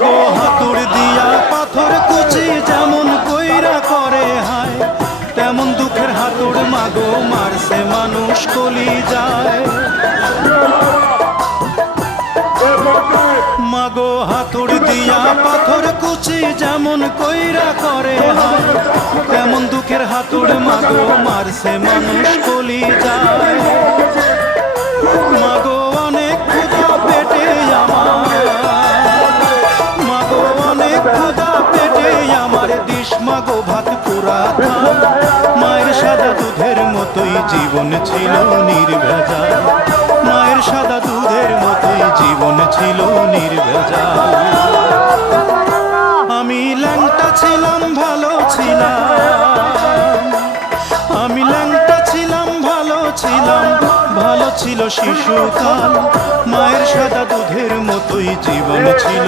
মাগো হাতুড় দিয়া পাথর কুচি যেমন কইরা করে হায়, তেমন দুঃখের হাতুড় মাগো মারছে মানুষ কলি যায়। মাগো হাতুড় দিয়া পাথর কুচি যেমন কইরা করে হায়, তেমন দুঃখের হাতুড় মাগো মারছে মানুষ কলি যায়। মাগো অনেক ক্ষুধা পেটে আমার, মাগো অনেক ক্ষুধা পেটে আমার, দিস মাগো ভাত পুরা খায়। মায়ের সাদা দুধের মতোই জীবন ছিল নির্ভেজাল, মায়ের সাদা দুধের মতোই জীবন ছিল নির্ভেজাল। আমি ল্যাংটা ছিলাম ভালো ছিলাম, আমি ল্যাংটা ছিলাম ভালো ছিলাম, ভালো ছিল শিশুকাল। মায়ের সাদা দুধের মতোই জীবন ছিল।